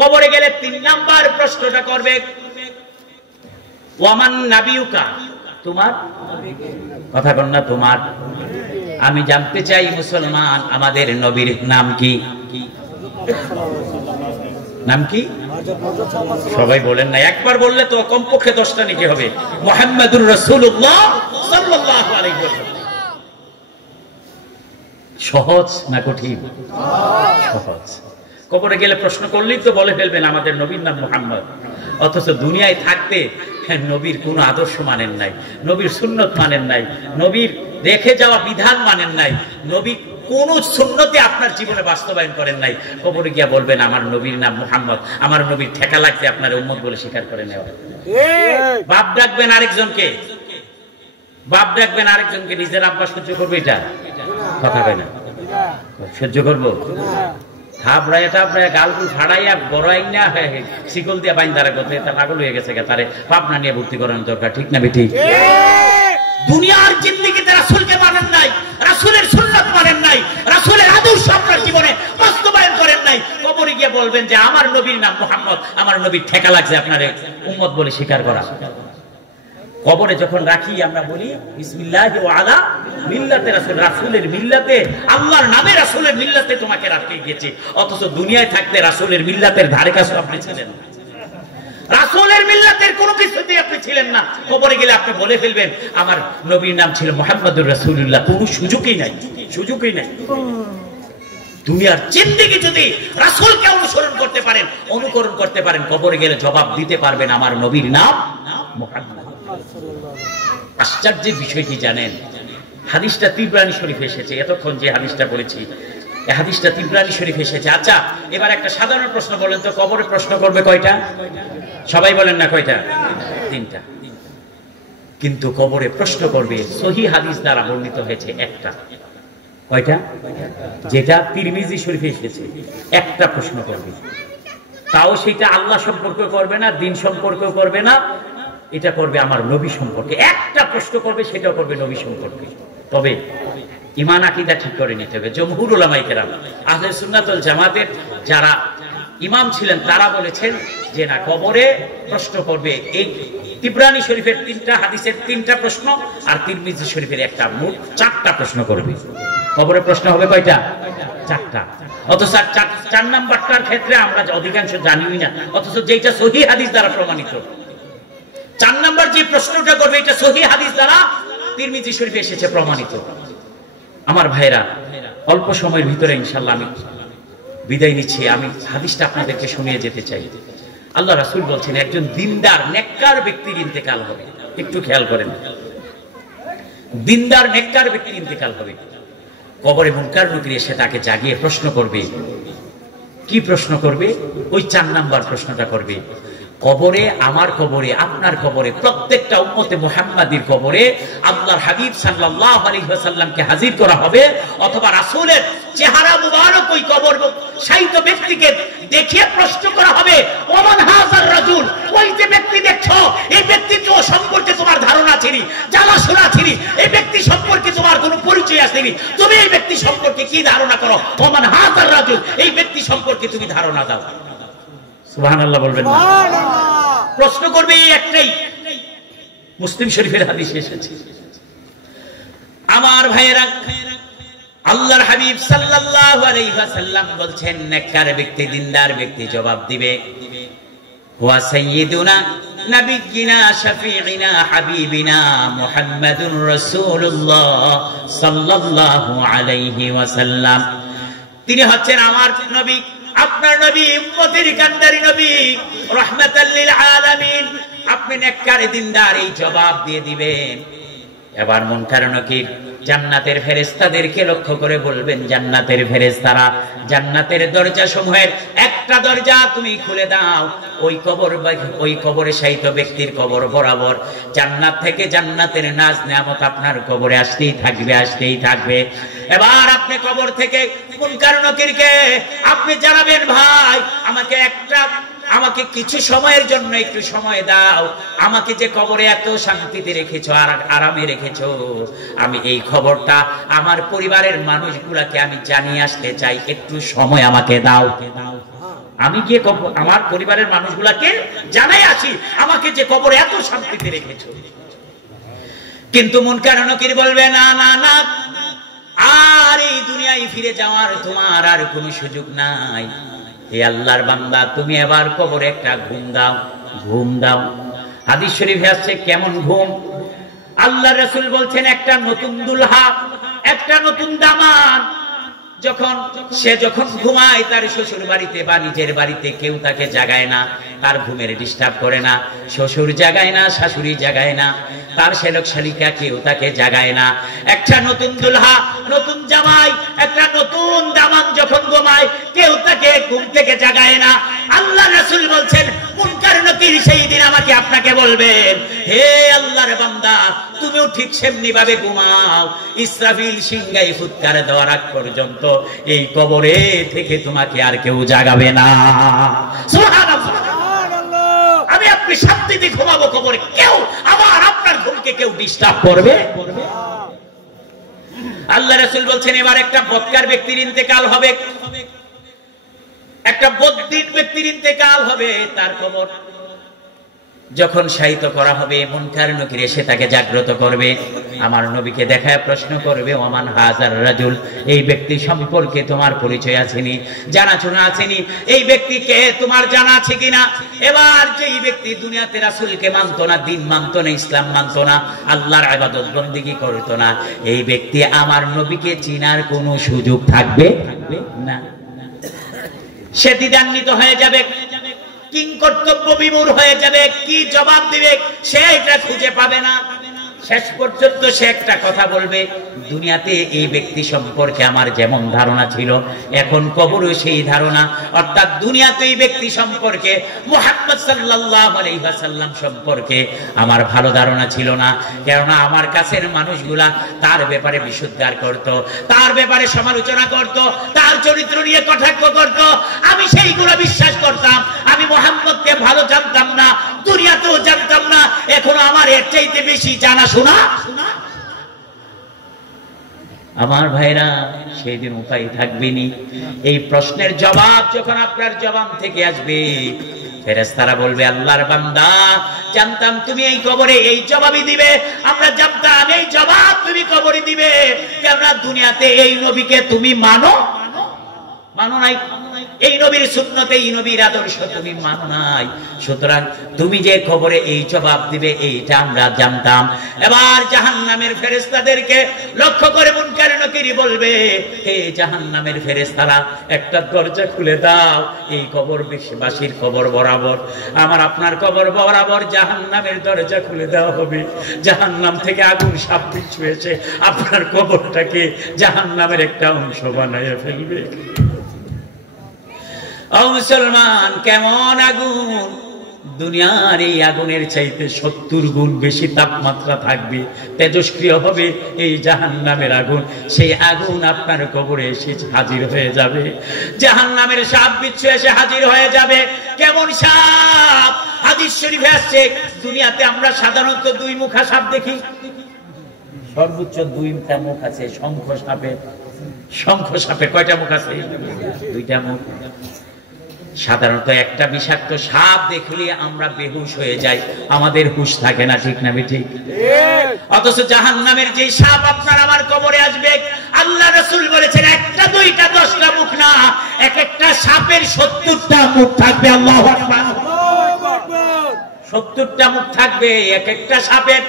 কবরে গেলে 3 নাম্বার প্রশ্নটা করবে, ওয়ামান নাবিয়ুকা, তোমার কথা কন না, তোমার। আমি জানতে চাই মুসলমান, আমাদের নবীর নাম কি? নাম কি? সবাই বলেন না, একবার বললে তো কমপক্ষে 10টা নাকি হবে। মুহাম্মাদুর রাসূলুল্লাহ সাল্লাল্লাহু আলাইহি ওয়াসাল্লাম। সহজ না কঠিন? সহজ। কবরে গেলে প্রশ্ন করলেই তো বলে ফেলবেন আমাদের নবীর নাম মুহাম্মদ, অথচ দুনিয়ায় থাকতে নবীর কোনো আদর্শ মানেন নাই, নবীর সুন্নত মানেন নাই, নবীর রেখে যাওয়া বিধান মানেন নাই, নবী কোন সুন্নতে আপনার জীবনে বাস্তবায়ন করেন নাই। কবরে গিয়া বলবেন আমার নবীর নাম মুহাম্মদ, আমার নবীর ঠেকা লাগতে আপনার উম্মত বলে স্বীকার করে নেওয়া। বাপ ডাকবেন আরেকজনকে, বাপ ডাকবেন আরেকজনকে, নিজের আব্বা সহ্য করবে? এটা কথা কয় না, সহ্য করবো? থাপড়ায় থাপড়ায় গালগুল ফাড়াইয়া বড়াই না শিকল দিয়া বাইন দ্বারা করতে তা পাগল হয়ে গেছে, তারে পাবনা নিয়ে ভর্তি করানো দরকার, ঠিক না বেঠিক? দুনিয়ার জিন্দেগিতে রাসূলকে মানেন নাই, রাসূলের সুন্নাত মানেন নাই, রাসূলের আদর্শ আপনার জীবনে বাস্তবায়ন করেন নাই। কবরে গিয়ে বলবেন যে আমার নবীর নাম মুহাম্মদ, আমার নবীর ঠেকা লাগছে আপনার উম্মত বলে স্বীকার করা। কবরে যখন রাখি আমরা বলি বিসমিল্লাহি ওয়া আলা মিল্লাতে রাসূল, রাসূলের মিল্লাতে, আল্লাহর নামে রাসূলের মিল্লাতে তোমাকে রাখতে গিয়েছে, অথচ দুনিয়ায় থাকতে রাসূলের মিল্লাতের ধারে কাছে আপনি ছিলেন না, রাসূলের মিল্লাতের কোনো কিছুতে আপনি ছিলেন না। কবরে গেলে আপনি বলে ফেলবেন আমার নবীর নাম ছিল মুহাম্মাদুর রাসূলুল্লাহ, কোনো সুযোগই নাই, সুযোগই নাই। দুনিয়ার জিন্দেগি যদি রাসূলকে অনুসরণ করতে পারেন, অনুকরণ করতে পারেন, কবরে গেলে জবাব দিতে পারবেন আমার নবীর নাম মুহাম্মদ। আশ্চর্যের বিষয় কি জানেন? হাদিসটা তিবরানী শরীফে এসেছে, এতক্ষণ যে হাদিসটা বলেছি এই হাদিসটা তিবরানী শরীফে এসেছে। আচ্ছা, এবার একটা সাধারণ প্রশ্ন বলেন তো, কবরে প্রশ্ন করবে কয়টা? সবাই বলেন না কয়টা? 3টা। কিন্তু কবরে প্রশ্ন করবে সহিহ হাদিস দ্বারা বর্ণিত হয়েছে একটা। কয়টা? যেটা তিরমিজি শরীফে এসেছে, একটা প্রশ্ন করবে, তাও সেটা আল্লাহ সম্পর্কে করবে না, দিন সম্পর্কেও করবে না, এটা করবে আমার নবী সম্পর্কে। একটা প্রশ্ন করবে, সেটাও করবে নবী সম্পর্কে। তবে ঈমান আকীদা ঠিক করে নিতে হবে। জমহুর উলামায়ে কেরাম, আহলে সুন্নাত ওয়াল জামাতের যারা ইমাম ছিলেন তারা বলেছেন যে না, কবরে প্রশ্ন করবে এই তিবরানী শরীফের 3টা হাদিসের 3টা প্রশ্ন আর তিরমিজি শরীফের একটা, মোট 4টা প্রশ্ন করবে। কবরে প্রশ্ন হবে কয়টা? 4টা। অথচ 4 নাম্বারটার ক্ষেত্রে আমরা অধিকাংশ জানিই না, অথচ যেটা সহিহ হাদিস দ্বারা প্রমাণিত। 4 নাম্বার যে প্রশ্নটা করবে এটা সহিহ হাদিস দ্বারা তিরমিজি শরীফে এসেছে, প্রমাণিত। আমার ভাইরা, অল্প সময়ের ভিতরে ইনশাআল্লাহ আমি বিদায় নিচ্ছি। আমি হাদিসটা আপনাদেরকে শুনিয়ে যেতে চাই। আল্লাহ রাসূল বলছেন একজন দিনদার নেককার ব্যক্তির ইন্তেকাল হবে। একটু খেয়াল করেন, দিনদার নেককার ব্যক্তির ইন্তেকাল হবে। কবরে মুনকার নকির এসে তাকে জাগিয়ে প্রশ্ন করবে। কি প্রশ্ন করবে? ওই 4 নাম্বার প্রশ্নটা করবে। কবরে, আমার কবরে, আপনার কবরে, প্রত্যেকটা উম্মতে মুহাম্মাদির কবরে আল্লাহর হাবিব সাল্লাল্লাহু আলাইহি ওয়াসাল্লামকে হাজির করা হবে, অথবা রাসূলের চেহারা মুবারক ওই কবর শায়িত ব্যক্তিকে দেখিয়ে প্রশ্ন করা হবে, ওমান হাযার রাজুল, ওই যে ব্যক্তি দেখছো, এই ব্যক্তির সম্পর্কে তোমার ধারণা ছিনি, জানাশোনা ছিনি, এই ব্যক্তি সম্পর্কে তোমার কোনো পরিচয় আসেনি, তুমি এই ব্যক্তি সম্পর্কে কি ধারণা করো? ওমান হাযার রাজুল, এই ব্যক্তি সম্পর্কে তুমি ধারণা দাও। সুবহানাল্লাহ বলবেন না? প্রশ্ন করবে এই একটাই, মুসলিম শরীফের হাদিসে এসেছে। আমার ভাইয়েরা, আল্লাহর হাবিব সাল্লাল্লাহু আলাইহি ওয়াসাল্লাম বলছেন নেককার ব্যক্তি, দিনদার ব্যক্তি জবাব দিবে ওয়া সাইয়্যিদুনা নাবিয়্যিনা শাফিঈনা হাবিবিনা মুহাম্মাদুর রাসূলুল্লাহ সাল্লাল্লাহু আলাইহি ওয়াসাল্লাম। তিনি হচ্ছেন আমার নবী, আপনার নবী, উম্মতের কান্ডারি নবী, রাহমাতাল লিল আলামিন। আপনি নেককার দিনদার এই জবাব দিয়ে দিবেন। এবার মুনকার নকির জান্নাতের ফেরেশতাদেরকে লক্ষ্য করে বলবেন, জান্নাতের ফেরেশতারা জান্নাতের দরজা সমূহের একটা দরজা তুমি খুলে দাও। ওই কবরে শায়িত ব্যক্তির কবর বরাবর জান্নাত থেকে জান্নাতের নাজ নেয়ামত আপনার কবরে আসতেই থাকবে, আসতেই থাকবে। এবার আপনি কবর থেকে মুনকার নকিরকে আপনি জানাবেন, ভাই আমাকে কিছু সময়ের জন্য একটু সময় দাও, আমাকে যে কবরে এত শান্তিতে রেখেছো আর আরামে রেখেছো, আমি এই খবরটা আমার পরিবারের মানুষগুলাকে আমি জানিয়ে আসতে চাই, একটু সময় আমাকে দাও। আমি গিয়ে আমার পরিবারের মানুষগুলাকে জানাই আসি আমাকে যে কবরে এত শান্তিতে রেখেছো। কিন্তু মুনকার নাকির বলবে না না না, আর এই দুনিয়ায় ফিরে যাওয়ার তোমার আর কোনো সুযোগ নাই। হে আল্লাহর বান্দা, তুমি এবার কবরে একটা ঘুম দাও, ঘুম দাও। হাদিস শরীফে আছে কেমন ঘুম? আল্লাহ রাসূল বলছেন একটা নতুন দুলহা, একটা নতুন দামান যখন ঘুমায় তার শ্বশুর বাড়িতে বা নিজের বাড়িতে কেউ তাকে জাগায় না, তার ঘুমের ডিস্টার্ব করে না, শ্বশুর জাগায় না, শাশুড়ি জাগায় না, তার শ্যালক শালিকা কেউ তাকে জাগায় না। একটা নতুন দুলহা, নতুন জামাই, একটা নতুন দামান যখন ঘুমায় কেউ তাকে ঘুম থেকে জাগায় না। আল্লাহ রাসূল বলছেন মুনকার নাকির সেই দিন আমাকে আপনাকে বলবেন, হে আল্লাহর বান্দা, তুমিও ঠিক সেমনি ভাবে ঘুমাও। ইসরাফিল সিংহায় ফুৎকার দেওয়ার আগ পর্যন্ত এই কবরে থেকে তোমাকে আর কেউ জাগাবে না। সুবহানাল্লাহ। আমি আপনি শান্তিতে ঘুমাবো কবরে, কেউ আবার আপনার ঘুমকে কেউ ডিস্টার্ব করবে। আল্লাহ রাসূল বলছেন এবার একটা বদকার ব্যক্তির ইন্তেকাল হবে, একটা বদ্দিন ব্যক্তির ইন্তেকাল হবে। তার কবর যখন শায়িত করা হবে মুনকার নাকির এসে তাকে জাগ্রত করবে, আমার নবীকে দেখায় প্রশ্ন করবে, ওমান হাজার রাজুল, এই ব্যক্তি সম্পর্কে তোমার পরিচয় আছেনি, জানাশোনা আছেনি, এই ব্যক্তিকে তোমার জানা আছে কিনা? এবার যে এই ব্যক্তি দুনিয়াতে রাসূলকে মানতো না, দ্বীন মানতো না, ইসলাম মানতো না, আল্লাহর ইবাদত বন্দেগী করতো না, এই ব্যক্তি আমার নবীকে চিনার কোনো সুযোগ থাকবে না। সে দ্বিধান্বিত হয়ে যাবে, কিং কর্তব্য বিমূঢ় হয়ে যাবে, কি জবাব দিবে সে এটা খুঁজে পাবে না। শেষ পর্যন্ত সে একটা কথা বলবে, দুনিয়াতে এই ব্যক্তি সম্পর্কে আমার যেমন ধারণা ছিল এখন কবরে সেই ধারণা, অর্থাৎ দুনিয়াতে এই ব্যক্তি সম্পর্কে মুহাম্মদ সাল্লাল্লাহু আলাইহি ওয়াসাল্লাম সম্পর্কে আমার ভালো ধারণা ছিল না, কেননা আমার কাছের মানুষগুলা তার ব্যাপারে বিশুদ্ধার করত, তার ব্যাপারে সমালোচনা করত, তার চরিত্র নিয়ে কটাক্ষ করত, আমি সেইগুলো বিশ্বাস করতাম। আমি মুহাম্মদকে ভালো জানতাম না, দুনিয়াতেও জানতাম না, এখনো আমার এর চাইতে বেশি জানা শোনা। আমার ভাইরা, সেই দিন উপায় থাকবে নি। এই প্রশ্নের জবাব যখন আপনার জবান থেকে আসবে, ফেরেশতারা বলবে আল্লাহর বান্দা, জানতাম তুমি এই কবরে এই জবাবই দিবে, আমরা জানতাম এই জবাব তুমি কবরে দিবে, কেননা দুনিয়াতে এই নবীকে তুমি মানো নাই, এই নবীর সুন্নত, এই নবীর আদর্শ তুমি মানো নাই, সুতরাং তুমি যে খবরে এই জবাব দিবে এইটা আমরা জানতাম। এবার জাহান্নামের ফেরেশতাদেরকে লক্ষ্য করে মুনকার নাকির বলবে, হে জাহান্নামের ফেরেশতারা, একটা দরজা খুলে দাও, এই কবরবাসীর কবর বরাবর, আমার আপনার কবর বরাবর জাহান্নামের দরজা খুলে দেওয়া হবে। জাহান্নাম থেকে আগুন সাপ বিচ্ছু এসে আপনার কবরটাকে জাহান্নামের একটা অংশ বানাইয়া ফেলবে। ও মুসলমান, কেমন আগুন! দুনিয়ার এই আগুনের চাইতে 70 গুণ বেশি তাপমাত্রা থাকবে, তেজস্ক্রিয় হবে এই জাহান্নামের আগুন। সেই আগুন আপনার কবরে এসে হাজির হয়ে যাবে, জাহান্নামের সাপ বিচ্ছু এসে হাজির হয়ে যাবে। কেমন সাপ? হাদিস শরীফে আসছে, দুনিয়াতে আমরা সাধারণত 2 মুখা সাপ দেখি, সর্বোচ্চ 2টা মুখ আছে। শঙ্খ সাপের কয়টা মুখ আছে? 2টা মুখ। সাধারণত একটা বিষাক্ত সাপ দেখলে আমরা বেহুশ হয়ে যাই, আমাদের হুঁশ থাকে না, ঠিক না ঠিক? অথচ জাহান্নামের যে সাপ আপনার আমার কবরে আসবে, আল্লাহ রাসূল বলেছেন একটা 2টা 10টা মুখ না, এক একটা সাপের 70টা মুখ থাকবে। আল্লাহু আকবার। 70টা মুখ থাকবে এক একটা সাপের।